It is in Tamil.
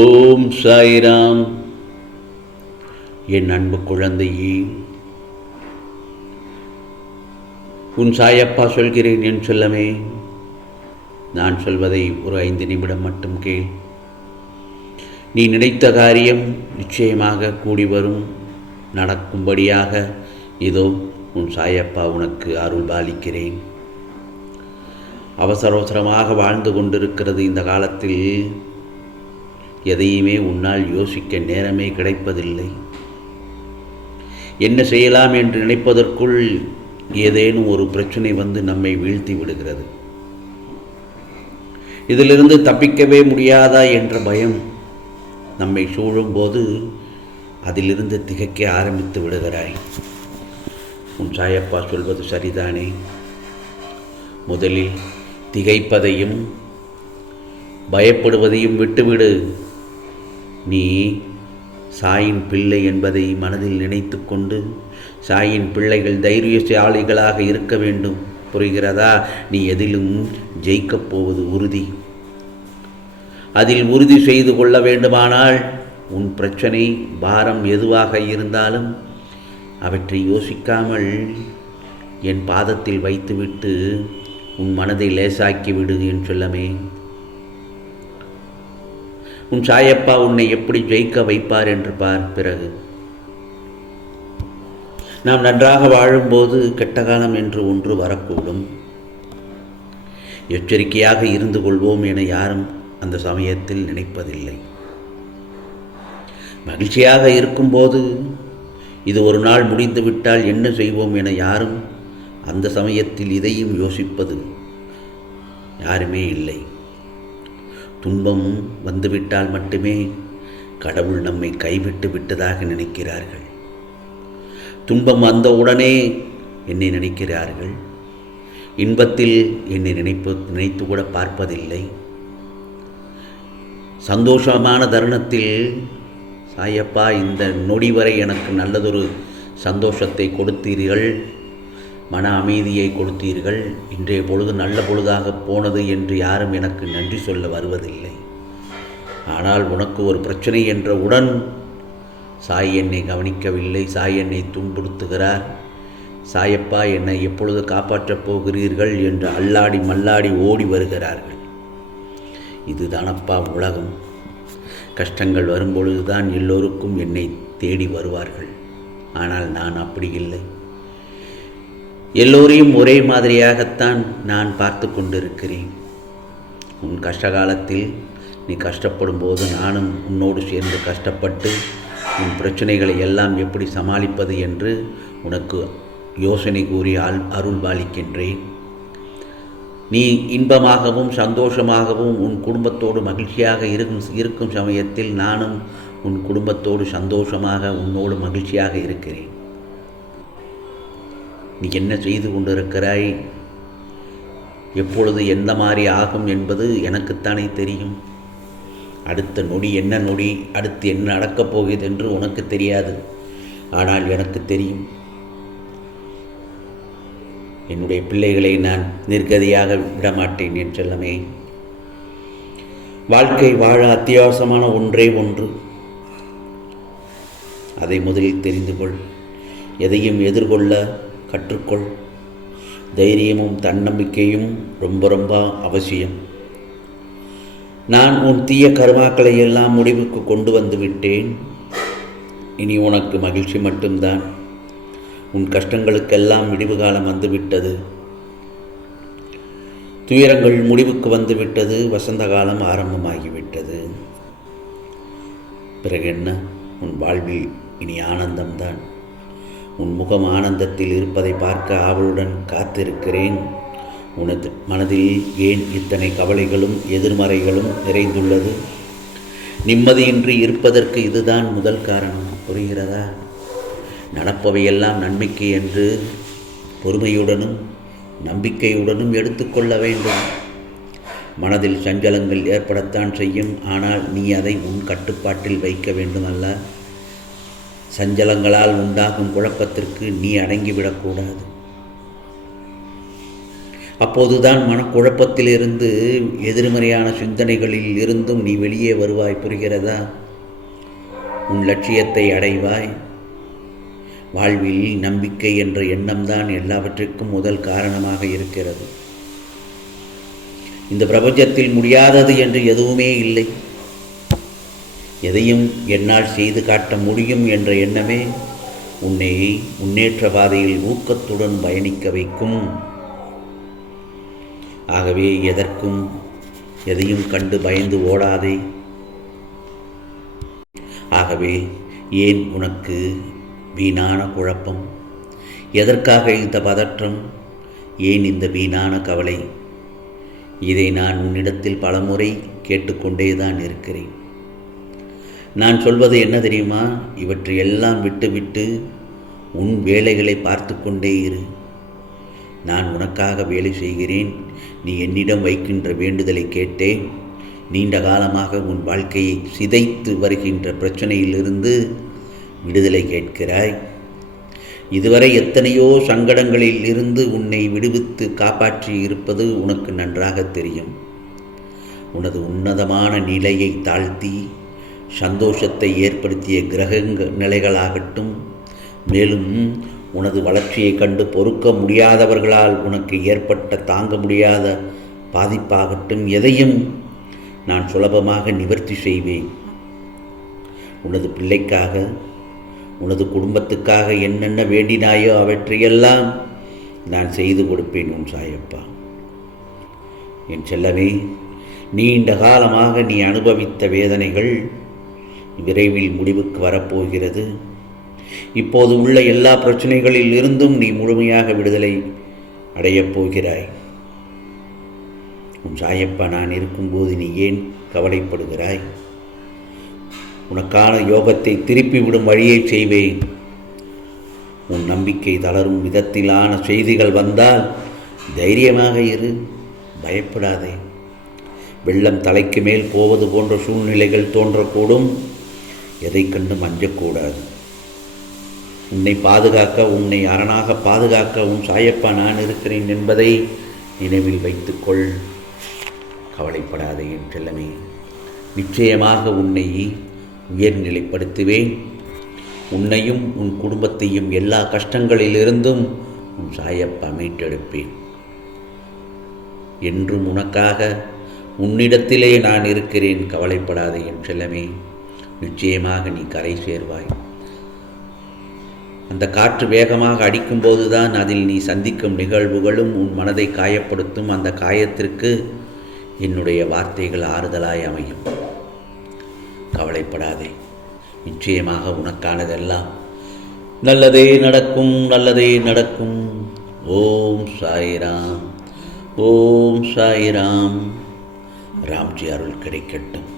ஓம் சாய்ராம். என் அன்பு குழந்தையே உன் சாயப்பா சொல்கிறேன் என் சொல்லமே. நான் சொல்வதை ஒரு ஐந்து நிமிடம் மட்டும் கேள். நீ நினைத்த காரியம் நிச்சயமாக கூடி வரும். நடக்கும்படியாக இதோ உன் சாயப்பா உனக்கு அருள் பாலிக்கிறேன். அவசர அவசரமாக வாழ்ந்து கொண்டிருக்கிறது இந்த காலத்தில் எதையுமே உன்னால் யோசிக்க நேரமே கிடைப்பதில்லை. என்ன செய்யலாம் என்று நினைப்பதற்குள் ஏதேனும் ஒரு பிரச்சனை வந்து நம்மை வீழ்த்தி விடுகிறது. இதிலிருந்து தப்பிக்கவே முடியாதா என்ற பயம் நம்மை சூழும்போது அதிலிருந்து திகைக்க ஆரம்பித்து விடுகிறாய். உன் சாயப்பா சொல்வது சரிதானே? முதலில் திகைப்பதையும் பயப்படுவதையும் விட்டுவிடு. நீ சாயின் பிள்ளை என்பதை மனதில் நினைத்து கொண்டு சாயின் பிள்ளைகள் தைரியசாலிகளாக இருக்க வேண்டும். புரிகிறதா? நீ எதிலும் ஜெயிக்கப் போவது உறுதி. அதில் உறுதி செய்து கொள்ள வேண்டுமானால் உன் பிரச்சனை பாரம் எதுவாக இருந்தாலும் அவற்றை யோசிக்காமல் என் பாதத்தில் வைத்துவிட்டு உன் மனதை லேசாக்கி விடு என் சொல்லமே. உன் சாயப்பா உன்னை எப்படி ஜெயிக்க வைப்பார் என்று பார் பிறகு. நாம் நன்றாக வாழும்போது கெட்ட காலம் என்று ஒன்று வரக்கூடும். எச்சரிக்கையாக இருந்து கொள்வோம் என யாரும் அந்த சமயத்தில் நினைப்பதில்லை. மகிழ்ச்சியாக இருக்கும்போது இது ஒரு நாள் முடிந்துவிட்டால் என்ன செய்வோம் என யாரும் அந்த சமயத்தில் இதையும் யோசிப்பது யாருமே இல்லை. துன்பம் வந்துவிட்டால் மட்டுமே கடவுள் நம்மை கைவிட்டு விட்டதாக நினைக்கிறார்கள். துன்பம் வந்தவுடனே என்னை நினைக்கிறார்கள். இன்பத்தில் என்னை நினைப்பு நினைத்து கூட பார்ப்பதில்லை. சந்தோஷமான தருணத்தில் சாயப்பா இந்த நொடி வரை எனக்கு நல்லதொரு சந்தோஷத்தை கொடுத்தீர்கள். மன அமைதியை கொடுத்தீர்கள். இன்றைய பொழுது நல்ல பொழுதாக போனது என்று யாரும் எனக்கு நன்றி சொல்ல வருவதில்லை. ஆனால் உனக்கு ஒரு பிரச்சனை என்றவுடன் சாய் என்னை கவனிக்கவில்லை. சாய் என்னை துன்புறுத்துகிறார். சாயப்பா என்னை எப்பொழுது காப்பாற்றப் போகிறீர்கள் என்று அல்லாடி மல்லாடி ஓடி வருகிறார்கள். இதுதானப்பா உலகம். கஷ்டங்கள் வரும்பொழுதுதான் எல்லோருக்கும் என்னை தேடி வருவார்கள். ஆனால் நான் அப்படி இல்லை. எல்லோரையும் ஒரே மாதிரியாகத்தான் நான் பார்த்து கொண்டிருக்கிறேன். உன் கஷ்ட காலத்தில் நீ கஷ்டப்படும் போது நானும் உன்னோடு சேர்ந்து கஷ்டப்பட்டு உன் பிரச்சனைகளை எல்லாம் எப்படி சமாளிப்பது என்று உனக்கு யோசனை கூறி அல் அருள் பாலிக்கின்றேன் நீ இன்பமாகவும் சந்தோஷமாகவும் உன் குடும்பத்தோடு மகிழ்ச்சியாக இருக்கும் இருக்கும் சமயத்தில் நானும் உன் குடும்பத்தோடு சந்தோஷமாக உன்னோடு மகிழ்ச்சியாக இருக்கிறேன். நீ என்ன செய்து கொண்டிருக்கிறாய்? எப்பொழுது எந்த மாதிரி ஆகும் என்பது எனக்குத்தானே தெரியும். அடுத்த நொடி என்ன நொடி அடுத்து என்ன நடக்கப் போகிறது என்று உனக்கு தெரியாது. ஆனால் எனக்கு தெரியும். என்னுடைய பிள்ளைகளை நான் நிர்கதியாக விடமாட்டேன் என் செல்லமே வாழ்க்கை வாழ அத்தியாவசியமான ஒன்றே ஒன்று. அதை முதலில் தெரிந்து கொள். எதையும் எதிர்கொள்ள கற்றுக்கொள். தைரியமும் தன்னம்பிக்கையும் ரொம்ப ரொம்ப அவசியம். நான் உன் தீய கருமாக்களை எல்லாம் முடிவுக்கு கொண்டு வந்து விட்டேன். இனி உனக்கு மகிழ்ச்சி மட்டும்தான். உன் கஷ்டங்களுக்கெல்லாம் விடிவு காலம் வந்துவிட்டது துயரங்கள் முடிவுக்கு வந்துவிட்டது வசந்த காலம் ஆரம்பமாகிவிட்டது பிறகு என்ன? உன் வாழ்வில் இனி ஆனந்தம்தான். உன் முகம் ஆனந்தத்தில் இருப்பதை பார்க்க ஆவலுடன் காத்திருக்கிறேன். உனது மனதில் ஏன் இத்தனை கவலைகளும் எதிர்மறைகளும் நிறைந்துள்ளது? நிம்மதியின்றி இருப்பதற்கு இதுதான் முதல் காரணம். புரிகிறதா? நடப்பவையெல்லாம் நன்மைக்கு என்று பொறுமையுடனும் நம்பிக்கையுடனும் எடுத்துக்கொள்ள வேண்டும். மனதில் சஞ்சலங்கள் ஏற்படத்தான் செய்யும். ஆனால் நீ அதை உன் கட்டுப்பாட்டில் வைக்க வேண்டுமல்ல. சஞ்சலங்களால் உண்டாகும் குழப்பத்திற்கு நீ அடங்கிவிடக்கூடாது. அப்போதுதான் மனக்குழப்பத்திலிருந்து எதிர்மறையான சிந்தனைகளில் இருந்தும் நீ வெளியே வருவாய் புரிகிறதா? உன் லட்சியத்தை அடைவாய். வாழ்வில் நம்பிக்கை என்ற எண்ணம்தான் எல்லாவற்றிற்கும் முதல் காரணமாக இருக்கிறது. இந்த பிரபஞ்சத்தில் முடியாதது என்று எதுவுமே இல்லை. எதையும் என்னால் செய்து காட்ட முடியும் என்ற எண்ணமே உன்னை முன்னேற்ற பாதையில் ஊக்கத்துடன் பயணிக்க வைக்கும். ஆகவே எதற்கும் எதையும் கண்டு பயந்து ஓடாதே. ஆகவே ஏன் உனக்கு வீணான குழப்பம்? எதற்காக இந்த பதற்றம்? ஏன் இந்த வீணான கவலை? இதை நான் உன்னிடத்தில் பலமுறை கேட்டுக்கொண்டே தான் இருக்கிறேன். நான் சொல்வது என்ன தெரியுமா? இவற்றை எல்லாம் விட்டுவிட்டு உன் வேலைகளை பார்த்து கொண்டே இரு. நான் உனக்காக வேலை செய்கிறேன். நீ என்னிடம் வைக்கின்ற வேண்டுதலை கேட்டேன். நீண்ட காலமாக உன் வாழ்க்கையை சிதைத்து வருகின்ற பிரச்சனையிலிருந்து விடுதலை கேட்கிறாய். இதுவரை எத்தனையோ சங்கடங்களில் இருந்து உன்னை விடுவித்து காப்பாற்றி இருப்பது உனக்கு நன்றாக தெரியும். உனது உன்னதமான நிலையை தாழ்த்தி சந்தோஷத்தை ஏற்படுத்திய கிரக நிலைகளாகட்டும் மேலும் உனது வளர்ச்சியை கண்டு பொறுக்க முடியாதவர்களால் உனக்கு ஏற்பட்ட தாங்க முடியாத பாதிப்பாகட்டும் எதையும் நான் சுலபமாக நிவர்த்தி செய்வேன். உனது பிள்ளைக்காக உனது குடும்பத்துக்காக என்னென்ன வேண்டினாயோ அவற்றையெல்லாம் நான் செய்து கொடுப்பேன் உன் சாயப்பா. என் செல்லமே நீண்ட காலமாக நீ அனுபவித்த வேதனைகள் விரைவில் முடிவுக்கு வரப்போகிறது. இப்போது உள்ள எல்லா பிரச்சனைகளில் இருந்தும் நீ முழுமையாக விடுதலை அடையப் போகிறாய். உன் சாயப்பா நான் இருக்கும்போது நீ ஏன் கவலைப்படுகிறாய்? உனக்கான யோகத்தை திருப்பி விடும் வழியை செய்வேன். உன் நம்பிக்கை தளரும் விதத்திலான செய்திகள் வந்தால் தைரியமாக இரு பயப்படாதே. வெள்ளம் தலைக்கு மேல் போவது போன்ற சூழ்நிலைகள் தோன்றக்கூடும். எதை கண்டும் அஞ்சக்கூடாது உன்னை பாதுகாக்க உன்னை அரணாக பாதுகாக்க உன் சாயப்பா நான் இருக்கிறேன் என்பதை நினைவில் வைத்துக்கொள். கவலைப்படாதே என் செல்லமே. நிச்சயமாக உன்னை உயர்நிலைப்படுத்துவேன். உன்னையும் உன் குடும்பத்தையும் எல்லா கஷ்டங்களிலிருந்தும் உன் சாயப்பா மீட்டெடுப்பேன். என்றும் உனக்காக உன்னிடத்திலே நான் இருக்கிறேன். கவலைப்படாதே என் செல்லமே. நிச்சயமாக நீ கரை சேர்வாய். அந்த காற்று வேகமாக அடிக்கும்போது தான் அதில் நீ சந்திக்கும் நிகழ்வுகளும் உன் மனதை காயப்படுத்தும். அந்த காயத்திற்கு என்னுடைய வார்த்தைகள் ஆறுதலாய் அமையும். கவலைப்படாதே. நிச்சயமாக உனக்கானதெல்லாம் நல்லதே நடக்கும் நல்லதே நடக்கும். ஓம் சாய்ராம் ஓம் சாய்ராம். ராம்ஜி அருள் கிடைக்கட்டும்.